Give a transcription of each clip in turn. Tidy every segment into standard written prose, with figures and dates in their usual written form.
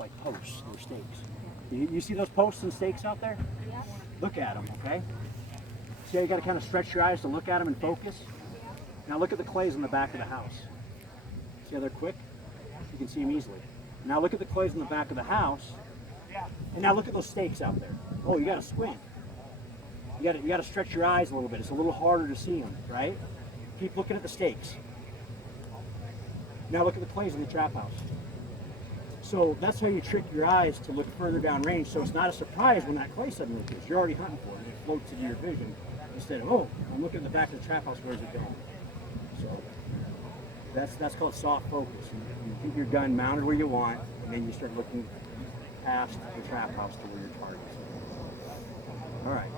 like posts or stakes. You see those posts and stakes out there? Yep. Look at them, okay? See how you got to kind of stretch your eyes to look at them and focus? Now look at the clays in the back of the house. See how they're quick? You can see them easily. Now look at the clays in the back of the house. And now look at those stakes out there. Oh, you got to squint. You got to stretch your eyes a little bit. It's a little harder to see them, right? Keep looking at the stakes. Now look at the clays in the trap house. So that's how you trick your eyes to look further down range. So it's not a surprise when that clay suddenly appears. You're already hunting for it. It floats into your vision instead of, oh, I'm looking at the back of the trap house. Where's it going? So that's called soft focus. You keep your gun mounted where you want, and then you start looking past the trap house to where your target is. All right.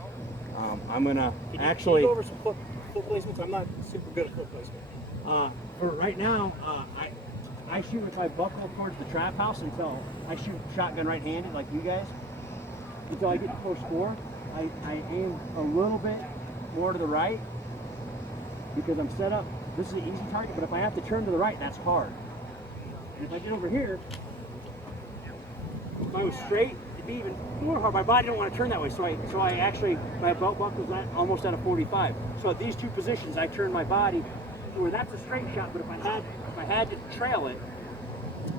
I'm gonna actually. Can you go over some foot placements? I'm not super good at foot placement. For right now, I shoot if I buckle towards the trap house until I shoot shotgun right-handed like you guys. Until I get to post 4, I aim a little bit more to the right because I'm set up. This is an easy target, but if I have to turn to the right, that's hard. And if I get over here, if I was straight, it'd be even more hard. My body don't want to turn that way, so I actually, my belt buckle's almost at a 45. So at these two positions, I turn my body to where that's a straight shot, but if I had to trail it,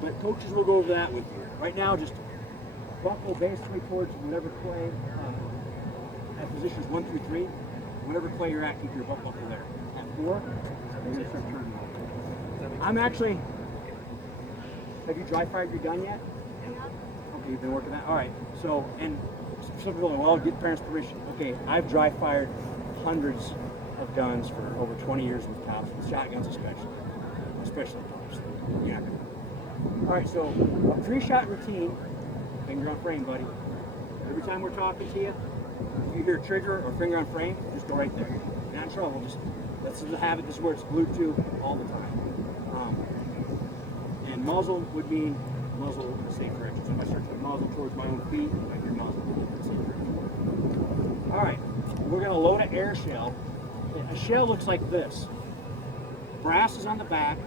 but coaches will go over that with you. Right now, just buckle basically towards whatever clay, at positions 1 through 3, whatever clay you're at, keep your belt buckle there. At 4, you're going to start turning over. I'm actually, have you dry fired your gun yet? Okay, you've been working that? All right, so, and some people are, well, get parents' permission. Okay, I've dry fired hundreds of guns for over 20 years with cops, with shotguns especially cops. Yeah. All right, so a 3-shot routine, finger on frame, buddy. Every time we're talking to you, if you hear trigger or finger on frame, just go right there. You're not in trouble, just, that's the habit, this is where it's glued to all the time. And muzzle would mean muzzle in the same direction. So if I start to muzzle towards my own feet, I hear muzzle in the same direction. All right, we're gonna load an air shell. A shell looks like this. Brass is on the back.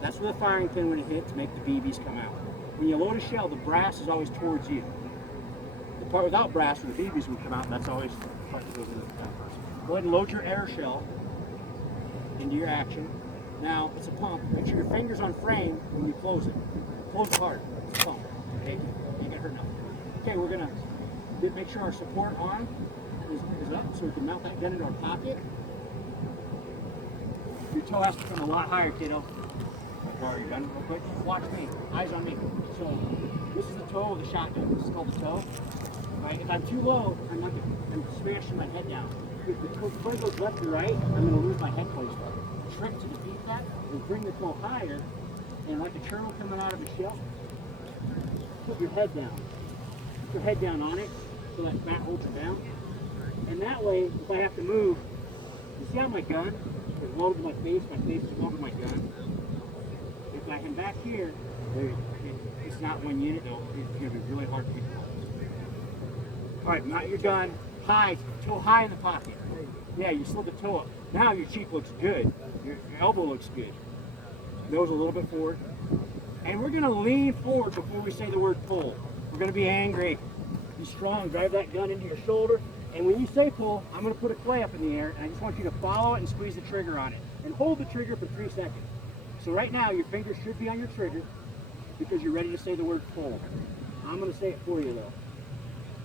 That's where the firing pin would hit to make the BBs come out. When you load a shell, the brass is always towards you. The part without brass, where the BBs would come out, that's always the part that goes into the gun first. Go ahead and load your air shell into your action. Now, it's a pump. Make sure your finger's on frame when you close it. Close it hard. It's a pump. Okay? You ain't gonna hurt nothing. Okay, we're gonna make sure our support arm is up so we can mount that gun into our pocket. Your toe has to come a lot higher, kiddo. Draw your gun real quick. Watch me. Eyes on me. So this is the toe of the shotgun. This is called the toe. Right? If I'm too low, I'm smashing my head down. If the toe goes left or right, I'm going to lose my head placement. The trick to defeat that is bring the toe higher, and like a turtle coming out of a shell, put your head down. Put your head down on it so that back holds you down. And that way, if I have to move, you see how my gun is loaded to my face is loaded to my gun. If I am back here, it's not one unit, though. It's going to be really hard to get close. All right, mount your gun high, toe high in the pocket. Yeah, you slid the toe up. Now your cheek looks good. Your elbow looks good. Nose a little bit forward. And we're going to lean forward before we say the word pull. We're going to be angry. Be strong. Drive that gun into your shoulder. And when you say pull, I'm going to put a clay up in the air, and I just want you to follow it and squeeze the trigger on it. And hold the trigger for 3 seconds. So right now, your finger should be on your trigger because you're ready to say the word pull. I'm going to say it for you, though.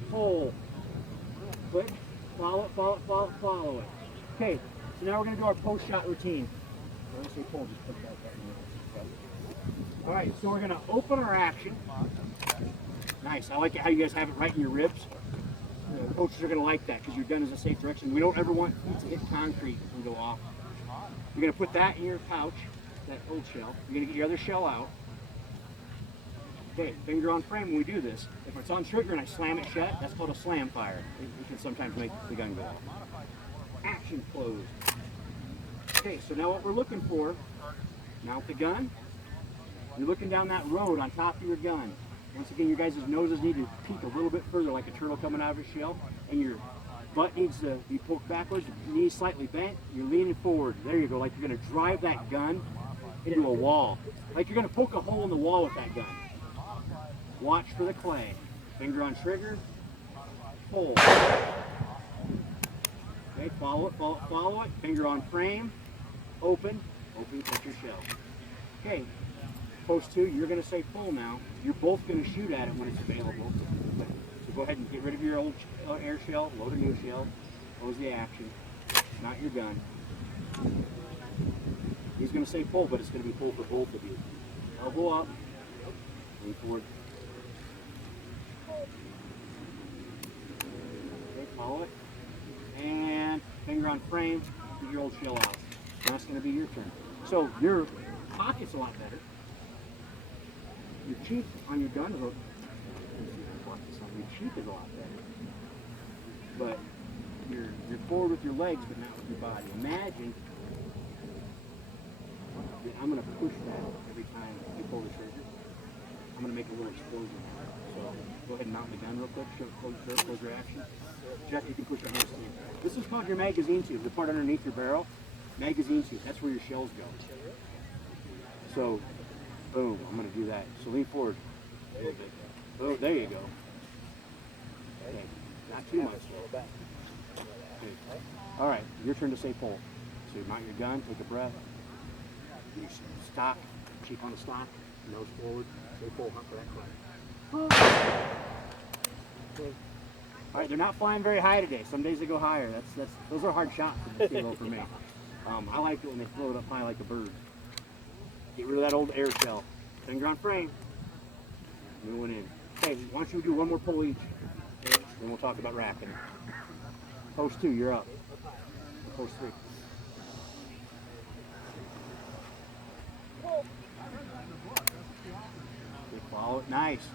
Pull. Click. Follow it, follow it, follow it, follow it. Okay, so now we're going to do our post-shot routine. When I say pull, just put that in. All right, so we're going to open our action. Nice. I like it how you guys have it right in your ribs. Coaches are going to like that because your gun is a safe direction. We don't ever want it to hit concrete and go off. You're going to put that in your pouch, that old shell. You're going to get your other shell out. Okay, finger on frame when we do this. If it's on trigger and I slam it shut, that's called a slam fire. It can sometimes make the gun go off. Action closed. Okay, so now what we're looking for, mount the gun. You're looking down that road on top of your gun. Once again, your guys' noses need to peek a little bit further like a turtle coming out of a shell, and your butt needs to be poked backwards, your knees slightly bent, you're leaning forward. There you go, like you're going to drive that gun into a wall. Like you're going to poke a hole in the wall with that gun. Watch for the clay. Finger on trigger, pull. Okay, follow it. Finger on frame, open, cut your shell. Okay, post 2, you're going to say pull now. You're both going to shoot at it when it's available. So go ahead and get rid of your old air shell, load a new shell, close the action, not your gun. He's going to say pull, but it's going to be pull for both of you. Elbow up, lean forward. Okay, follow it. And finger on frame, get your old shell out. Now it's going to be your turn. So your pocket's a lot better. Your cheek on your gun is a lot better. But you're forward with your legs, but not with your body. Imagine that I'm going to push that every time you pull the trigger. I'm going to make a little explosion. So go ahead and mount the gun real quick. Close your action. Jeff, you can push it on this thing. This is called your magazine tube, the part underneath your barrel. Magazine tube, that's where your shells go. So, boom, I'm going to do that. So lean forward a little bit. Oh, there you go. Okay, not too much. Okay. All right, your turn to say pull. So you mount your gun, take a breath. You stock, cheek on the stock, nose forward, say pull, hunt for that clay. Okay. All right, they're not flying very high today. Some days they go higher. Those are hard shots for me. I like it when they float up high like a bird. Get rid of that old air shell. Finger on frame. New one in. Okay, why don't you do one more pull each? Okay, then we'll talk about racking. Post 2, you're up. Post 3. Okay, follow it. Nice.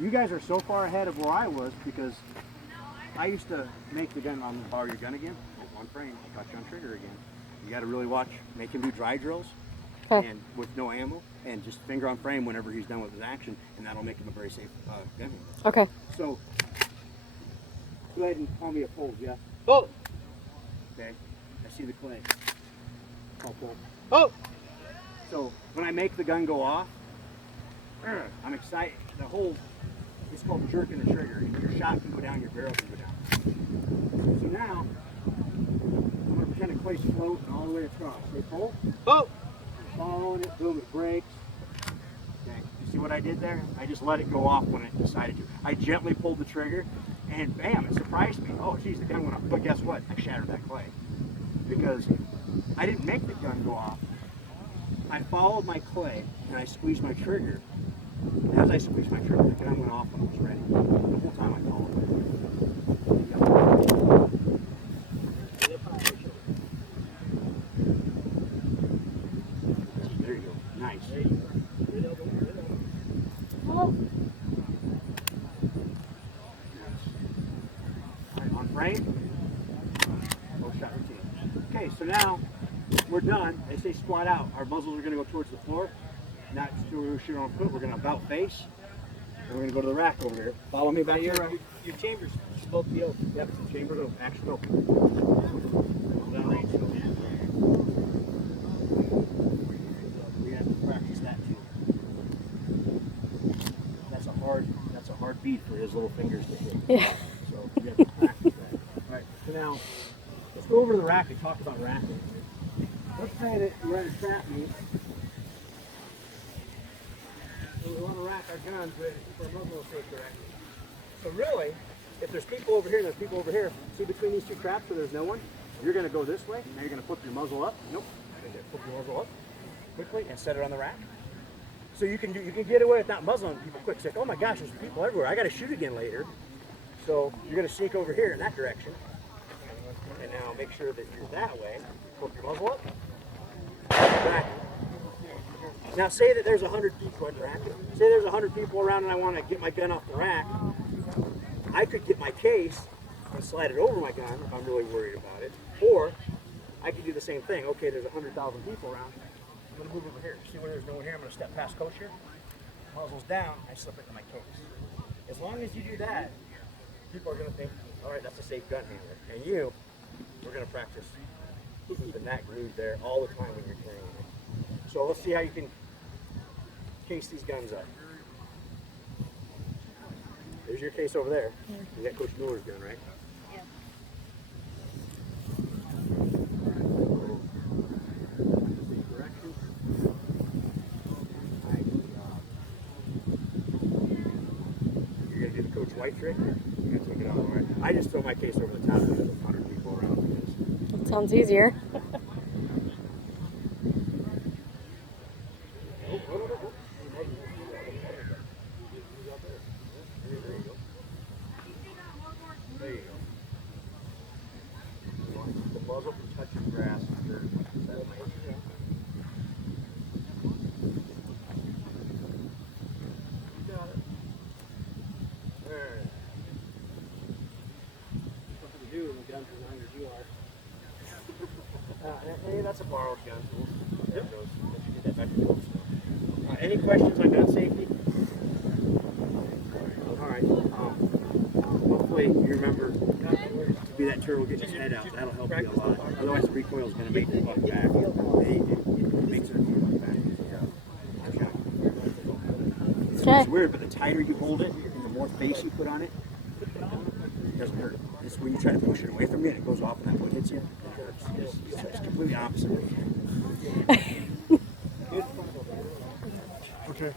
You guys are so far ahead of where I was because I used to make the gun. I'm going to borrow your gun again. On frame. Got you on trigger again. You got to really watch. Make him do dry drills. Okay. And with no ammo, and just finger on frame whenever he's done with his action, and that'll make him a very safe gun. Okay. So, go ahead and call me a pull, yeah? Oh! Okay. I see the clay. Call pull. Oh! So, when I make the gun go off, I'm excited. The whole, it's called jerking the trigger. Your shot can go down, your barrel can go down. So now, I'm going to pretend the clay's floating all the way across. Say pull. Oh! Following it, boom, it breaks. Okay, you see what I did there? I just let it go off when it decided to. I gently pulled the trigger, and bam, it surprised me. Oh, geez, the gun went off. But guess what? I shattered that clay. Because I didn't make the gun go off. I followed my clay, and I squeezed my trigger. As I squeezed my trigger, the gun went off when it was ready. The whole time I followed it. There you go. Nice. On frame. Both shot routine. Okay, so now we're done. They say squat out. Our muzzles are going to go towards the floor. Not shoot on foot. We're going to about face. And we're going to go to the rack over here. Follow me back here. Your chambers both be open. Yep, chamber open. Action open. Down range. We have to practice that too. That's a hard beat for his little fingers to hit. Yeah. So you have to practice that. All right. So now let's go over to the rack and talk about racking. Let's say that we're at a trap meet. We want to rack our guns, but keep our muzzle safe direction. So really, if there's people over here and there's people over here, see between these two traps where there's no one, you're going to go this way, and now you're going to flip your muzzle up. Nope. You're going to flip your muzzle up quickly and set it on the rack. So you can get away with not muzzling people quick. Say, oh my gosh, there's people everywhere. I got to shoot again later. So you're going to sneak over here in that direction. And now make sure that you're that way. Flip your muzzle up. Rack. Now say that there's 100 people in the rack. Say there's 100 people around and I want to get my gun off the rack. I could get my case and slide it over my gun if I'm really worried about it. Or I could do the same thing. Okay, there's 100,000 people around. I'm going to move over here. See where there's no one here? I'm going to step past coach here. Muzzle's down. I slip it in my case. As long as you do that, people are going to think, all right, that's a safe gun handler. And we're going to practice keeping that glued there all the time when you're carrying it. So let's see how you can case these guns up. your case over there. You got Coach Miller's gun, right? You're gonna do the Coach White trick? You're gonna take it out, all right? I just throw my case over the top and there's 100 people around. That sounds easier. There you go. The muzzle can touch your grass. You got it. There. Nothing to do with the guns as long as you are. Hey, that's a borrowed gun. Yep. That back to any questions on gun safety? All right. Hopefully you remember to be that turtle, get his head out. That'll help you a lot. Otherwise, the recoil is going to make the buck back. It makes it buck back. Okay. It's weird, but the tighter you hold it and the more face you put on it, it doesn't hurt. It's when you try to push it away from you and it goes off and that one hits you, it hurts. It's completely opposite. Okay.